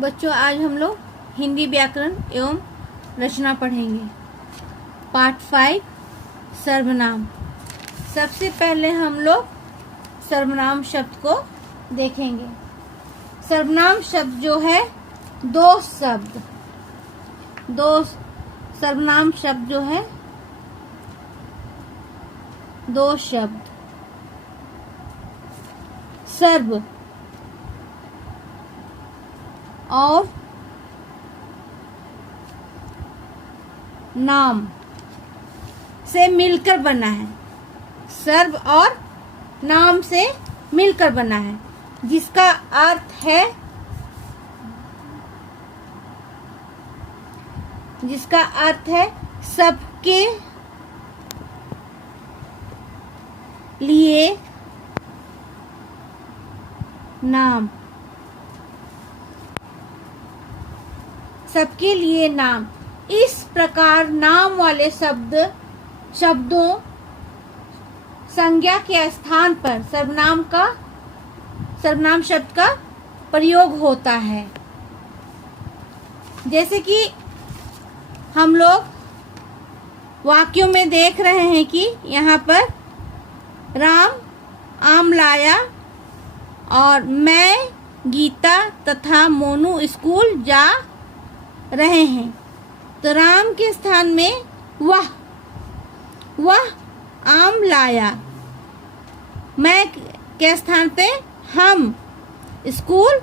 बच्चों, आज हम लोग हिंदी व्याकरण एवं रचना पढ़ेंगे। पार्ट 5 सर्वनाम। सबसे पहले हम लोग सर्वनाम शब्द को देखेंगे। सर्वनाम शब्द जो है दो सर्वनाम शब्द जो है दो शब्द सर्व और नाम से मिलकर बना है। सर्व और नाम से मिलकर बना है, जिसका अर्थ है सबके लिए नाम। सबके लिए नाम। इस प्रकार नाम वाले शब्दों संज्ञा के स्थान पर सर्वनाम शब्द का प्रयोग होता है। जैसे कि हम लोग वाक्यों में देख रहे हैं कि यहाँ पर राम आम लाया और मैं, गीता तथा मोनू स्कूल जा रहे हैं। तो राम के स्थान में वह आम लाया। मैं के स्थान पे हम स्कूल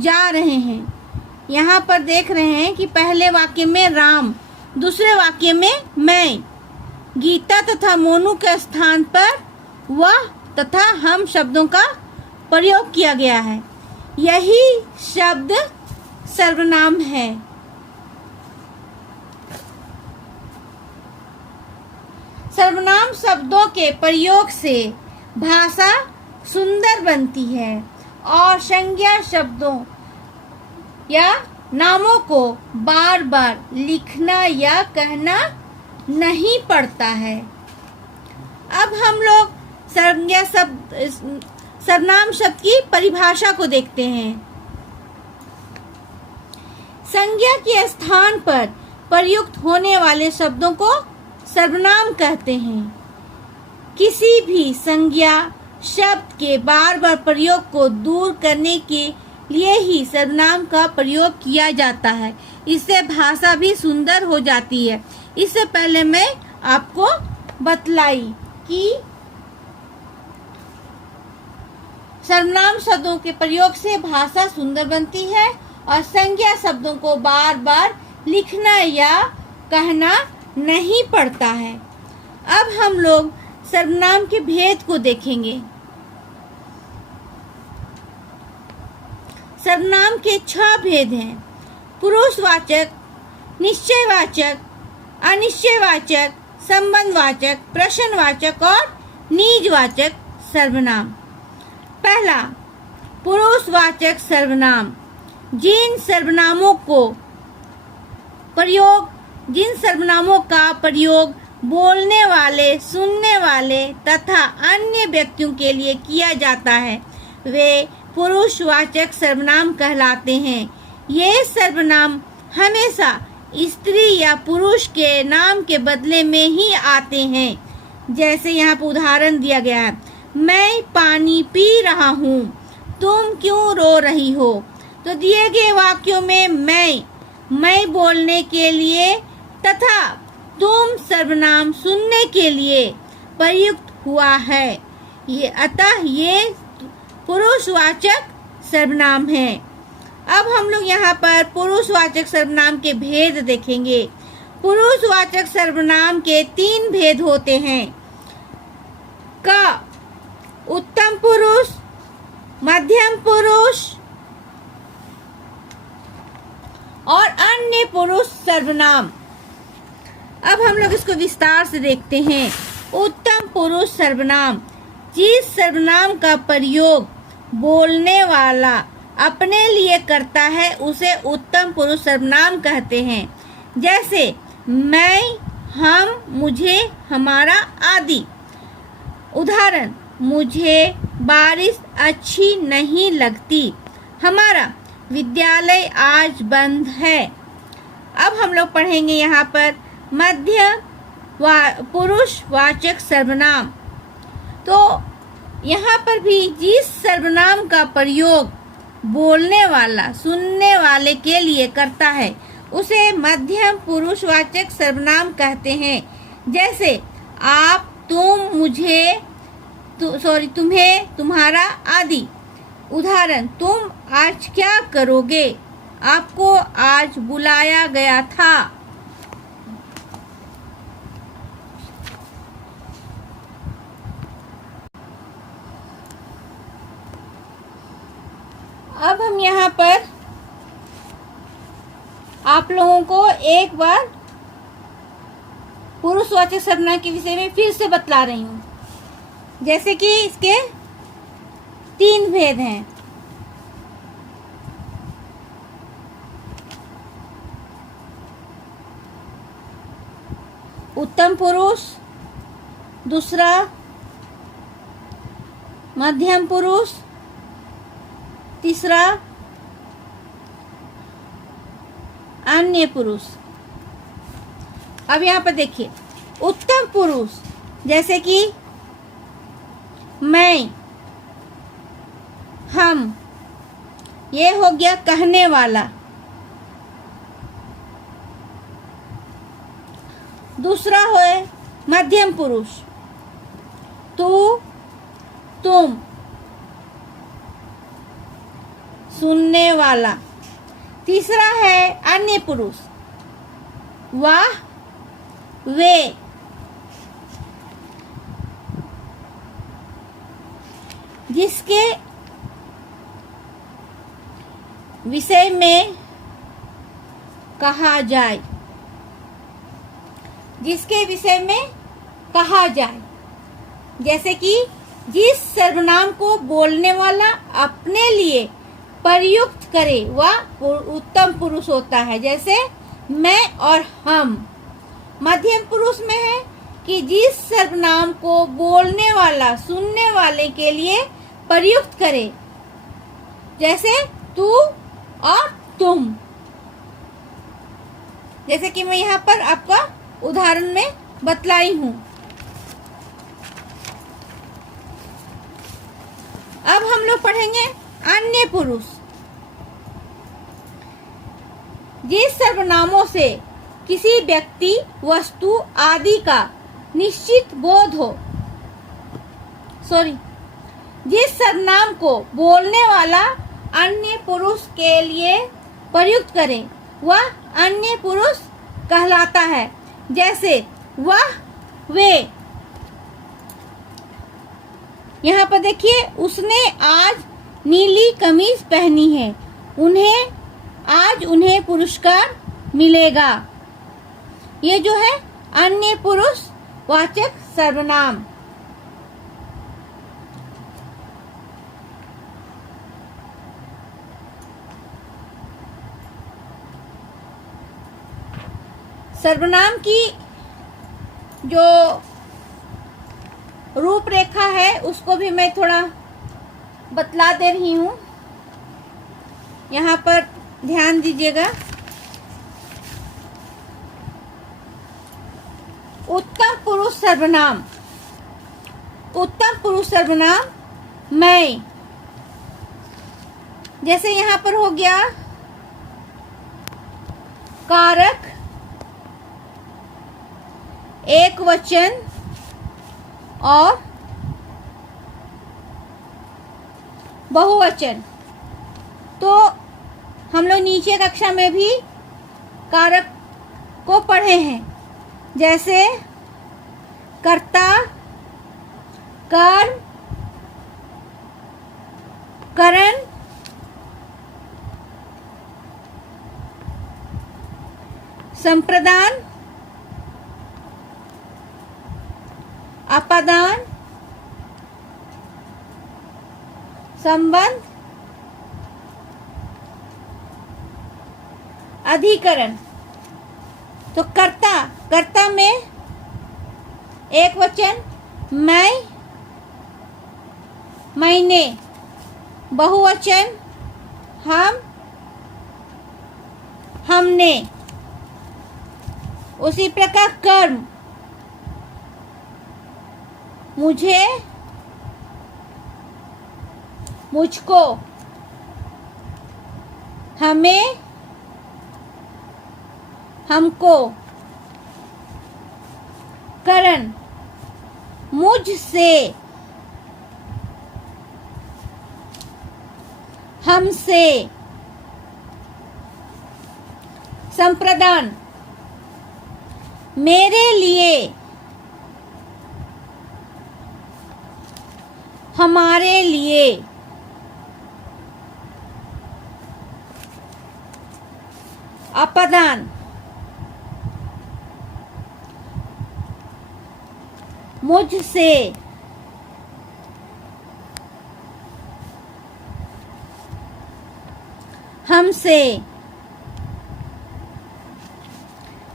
जा रहे हैं। यहाँ पर देख रहे हैं कि पहले वाक्य में राम, दूसरे वाक्य में मैं। गीता तथा मोनू के स्थान पर वह तथा हम शब्दों का प्रयोग किया गया है। यही शब्द सर्वनाम है। सर्वनाम शब्दों के प्रयोग से भाषा सुंदर बनती है और संज्ञा शब्दों या नामों को बार बार लिखना या कहना नहीं पड़ता है। अब हम लोग सर्वनाम शब्द की परिभाषा को देखते हैं। संज्ञा के स्थान पर प्रयुक्त होने वाले शब्दों को सर्वनाम कहते हैं। किसी भी संज्ञा शब्द के बार बार प्रयोग को दूर करने के लिए ही सर्वनाम का प्रयोग किया जाता है। इससे भाषा भी सुंदर हो जाती है। इससे पहले मैं आपको बतलाई कि सर्वनाम शब्दों के प्रयोग से भाषा सुंदर बनती है और संज्ञा शब्दों को बार बार लिखना या कहना नहीं पड़ता है। अब हम लोग सर्वनाम के भेद को देखेंगे। सर्वनाम के 6 भेद हैं। पुरुषवाचक, निश्चयवाचक, अनिश्चयवाचक, संबंधवाचक, प्रश्नवाचक और निजवाचक सर्वनाम। पहला, पुरुषवाचक सर्वनाम। जिन सर्वनामों का प्रयोग बोलने वाले, सुनने वाले तथा अन्य व्यक्तियों के लिए किया जाता है, वे पुरुषवाचक सर्वनाम कहलाते हैं। ये सर्वनाम हमेशा स्त्री या पुरुष के नाम के बदले में ही आते हैं। जैसे यहाँ पर उदाहरण दिया गया है, मैं पानी पी रहा हूँ, तुम क्यों रो रही हो। तो दिए गए वाक्यों में मैं बोलने के लिए तथा तुम सर्वनाम सुनने के लिए प्रयुक्त हुआ है। अतः ये पुरुषवाचक सर्वनाम है। अब हम लोग यहाँ पर पुरुषवाचक सर्वनाम के भेद देखेंगे। पुरुषवाचक सर्वनाम के 3 भेद होते हैं। क, उत्तम पुरुष, मध्यम पुरुष और अन्य पुरुष सर्वनाम। अब हम लोग इसको विस्तार से देखते हैं। उत्तम पुरुष सर्वनाम। जिस सर्वनाम का प्रयोग बोलने वाला अपने लिए करता है उसे उत्तम पुरुष सर्वनाम कहते हैं। जैसे मैं, हम, मुझे, हमारा आदि। उदाहरण, मुझे बारिश अच्छी नहीं लगती। हमारा, विद्यालय आज बंद है। अब हम लोग पढ़ेंगे यहाँ पर मध्य पुरुषवाचक सर्वनाम। तो यहाँ पर भी जिस सर्वनाम का प्रयोग बोलने वाला सुनने वाले के लिए करता है उसे मध्यम पुरुषवाचक सर्वनाम कहते हैं। जैसे आप, तुम, मुझे, तुम्हें, तुम्हारा आदि। उदाहरण, तुम आज क्या करोगे? आपको आज बुलाया गया था। अब हम यहाँ पर आप लोगों को एक बार पुरुषवाचक सर्वनाम के विषय में फिर से बतला रही हूँ। जैसे कि इसके 3 भेद हैं। उत्तम पुरुष, दूसरा मध्यम पुरुष, तीसरा अन्य पुरुष। अब यहाँ पर देखिए, उत्तम पुरुष जैसे कि मैं, हम, ये हो गया कहने वाला। दूसरा है मध्यम पुरुष, तू, तुम, सुनने वाला। तीसरा है अन्य पुरुष, वह, वे। जिसके विषय में कहा जाए, जिसके विषय में कहा जाए। जैसे कि जिस सर्वनाम को बोलने वाला अपने लिए प्रयुक्त करे वह उत्तम पुरुष होता है। जैसे मैं और हम। मध्यम पुरुष में है कि जिस सर्वनाम को बोलने वाला सुनने वाले के लिए प्रयुक्त करे, जैसे तू और तुम। जैसे कि मैं यहाँ पर आपका उदाहरण में बतलाई हूँ। अब हम लोग पढ़ेंगे अन्य पुरुष। जिस सर्वनामों से किसी व्यक्ति, वस्तु आदि का निश्चित बोध हो, जिस सर्वनाम को बोलने वाला अन्य पुरुष के लिए प्रयुक्त करे वह अन्य पुरुष कहलाता है। जैसे वह, वे। यहाँ पर देखिए, उसने आज नीली कमीज पहनी है, आज उन्हें पुरस्कार मिलेगा। ये जो है अन्य पुरुष वाचक सर्वनाम। सर्वनाम की जो रूपरेखा है उसको भी मैं थोड़ा बतला दे रही हूँ। यहाँ पर ध्यान दीजिएगा। उत्तम पुरुष सर्वनाम। उत्तम पुरुष सर्वनाम मैं। जैसे यहाँ पर हो गया कारक, एक वचन और बहुवचन। तो हम लोग नीचे कक्षा में भी कारक को पढ़े हैं। जैसे कर्ता, कर्म, करण, संप्रदान, अपादान, संबंध, अधिकरण। तो कर्ता में एक वचन मैं, मैंने, बहुवचन हम, हमने, उसी प्रकार कर्म, मुझे, मुझको, हमें, हमको, करण, मुझसे, हमसे, संप्रदान, मेरे लिए, हमारे लिए, अपदान, मुझसे, हमसे,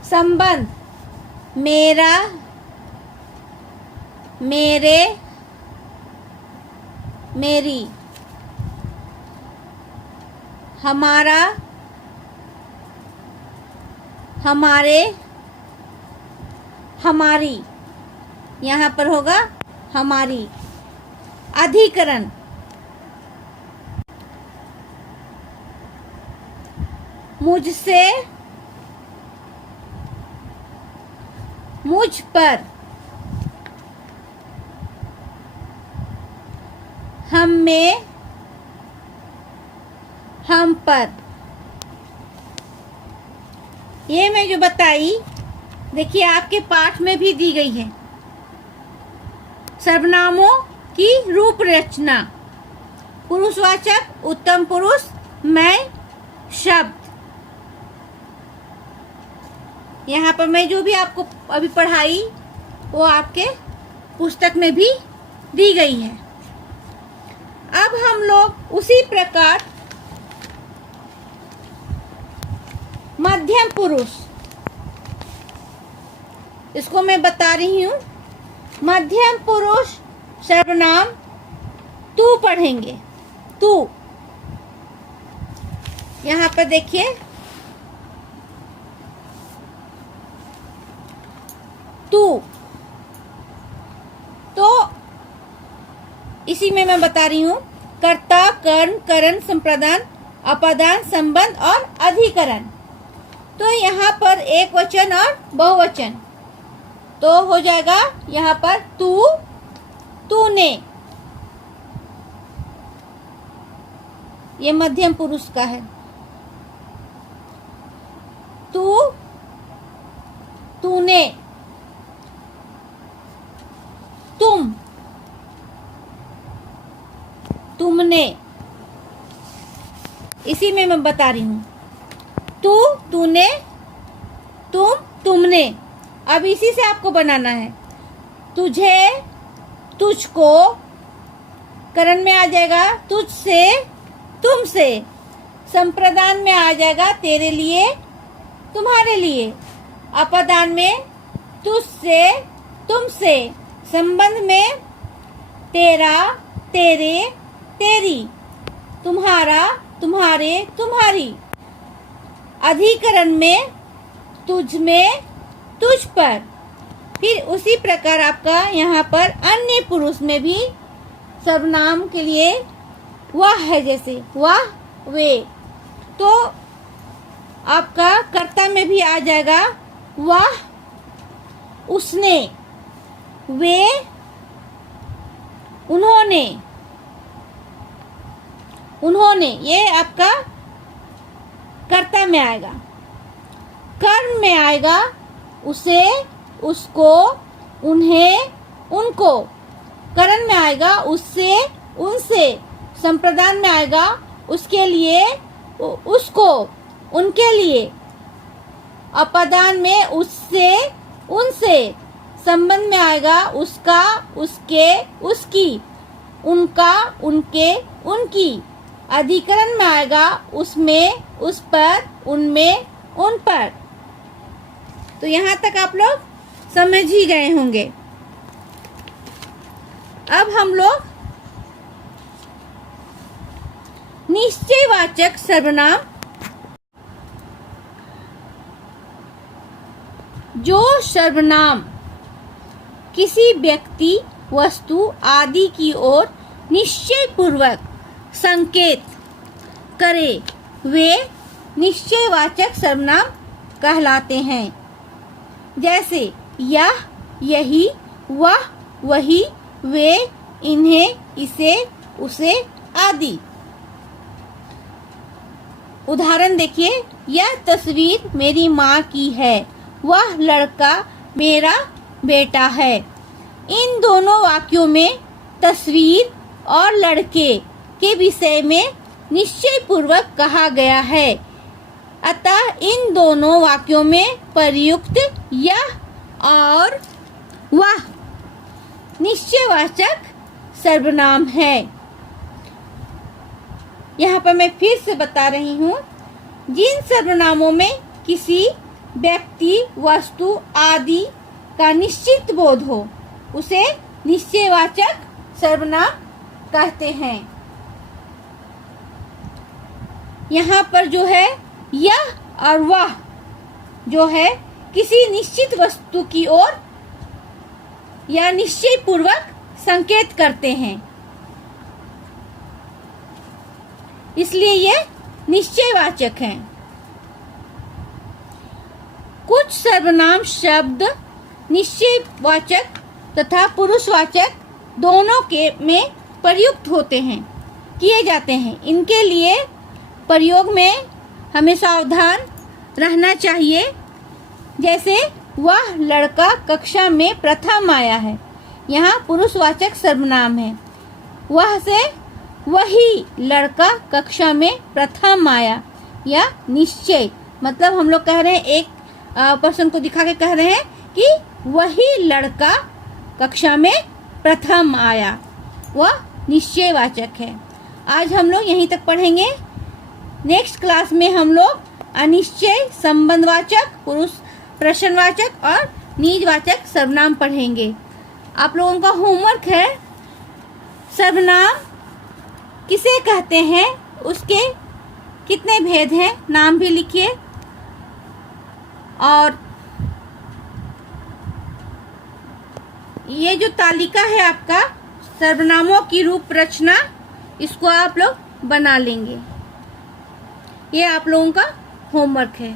संबंध, मेरा, मेरे, मेरी, हमारा, हमारे, हमारी, यहाँ पर होगा हमारी। अधिकरण, मुझसे, मुझ पर, हम में, हम पर। ये मैं जो बताई, देखिए आपके पाठ में भी दी गई है। सर्वनामों की रूप रचना, पुरुषवाचक, उत्तम पुरुष, मैं, शब्द। यहाँ पर मैं जो भी आपको अभी पढ़ाई वो आपके पुस्तक में भी दी गई है। अब हम लोग उसी प्रकार मध्यम पुरुष, इसको मैं बता रही हूँ। मध्यम पुरुष सर्वनाम तू पढ़ेंगे। तू, यहाँ पर देखिए, तू, तो इसी में मैं बता रही हूँ कर्ता, कर्म, करण, संप्रदान, अपदान, संबंध और अधिकरण। तो यहाँ पर एक वचन और बहुवचन, तो हो जाएगा यहाँ पर तू, तूने। ये मध्यम पुरुष का है। तू, तूने, तुम, तुमने। इसी में मैं बता रही हूँ, तू, तूने, तुम, तुमने। अब इसी से आपको बनाना है। तुझे, तुझको, करण में आ जाएगा तुझसे, तुमसे। संप्रदान में आ जाएगा तेरे लिए, तुम्हारे लिए। अपदान में तुझसे, तुमसे। संबंध में तेरा, तेरे, तेरी, तुम्हारा, तुम्हारे, तुम्हारी। अधिकरण में तुझ में, तुझ पर। फिर उसी प्रकार आपका यहाँ पर अन्य पुरुष में भी सर्वनाम के लिए वह है, जैसे वह, वे। तो आपका कर्ता में भी आ जाएगा वह, उसने, वे, उन्होंने, उन्होंने। ये आपका कर्ता में आएगा। कर्म में आएगा उसे, उसको, उन्हें, उनको। करण में आएगा उससे, उनसे। संप्रदान में आएगा उसके लिए, उसको, उनके लिए। अपदान में उससे, उनसे। संबंध में आएगा उसका, उसके, उसकी, उनका, उनके, उनकी। अधिकरण में आएगा उसमें, उस पर, उनमें, उन पर। तो यहाँ तक आप लोग समझ ही गए होंगे। अब हम लोग निश्चयवाचक सर्वनाम जो सर्वनाम किसी व्यक्ति, वस्तु आदि की ओर निश्चय पूर्वक संकेत करे वे निश्चयवाचक सर्वनाम कहलाते हैं। जैसे यह, यही, वह, वही, वे, इन्हें, इसे, उसे आदि। उदाहरण देखिए, यह तस्वीर मेरी माँ की है, वह लड़का मेरा बेटा है। इन दोनों वाक्यों में तस्वीर और लड़के के विषय में निश्चय पूर्वक कहा गया है, अतः इन दोनों वाक्यों में प्रयुक्त यह और वह निश्चयवाचक सर्वनाम है। यहाँ पर मैं फिर से बता रही हूँ, जिन सर्वनामों में किसी व्यक्ति, वस्तु आदि का निश्चित बोध हो उसे निश्चयवाचक सर्वनाम कहते हैं। यहाँ पर जो है यह और वह जो है किसी निश्चित वस्तु की ओर या निश्चय पूर्वक संकेत करते हैं, इसलिए ये निश्चयवाचक हैं। कुछ सर्वनाम शब्द निश्चयवाचक तथा पुरुषवाचक दोनों के में प्रयुक्त होते हैं, किए जाते हैं। इनके लिए प्रयोग में हमें सावधान रहना चाहिए। जैसे वह लड़का कक्षा में प्रथम आया है, यहाँ पुरुषवाचक सर्वनाम है। वह से वही लड़का कक्षा में प्रथम आया, या निश्चय मतलब हम लोग कह रहे हैं, एक पर्सन को दिखा के कह रहे हैं कि वही लड़का कक्षा में प्रथम आया, वह निश्चयवाचक है। आज हम लोग यहीं तक पढ़ेंगे। नेक्स्ट क्लास में हम लोग अनिश्चय, संबंधवाचक, पुरुष प्रश्नवाचक और निजवाचक सर्वनाम पढ़ेंगे। आप लोगों का होमवर्क है, सर्वनाम किसे कहते हैं, उसके कितने भेद हैं, नाम भी लिखिए। और ये जो तालिका है आपका सर्वनामों की रूप रचना, इसको आप लोग बना लेंगे। ये आप लोगों का होमवर्क है।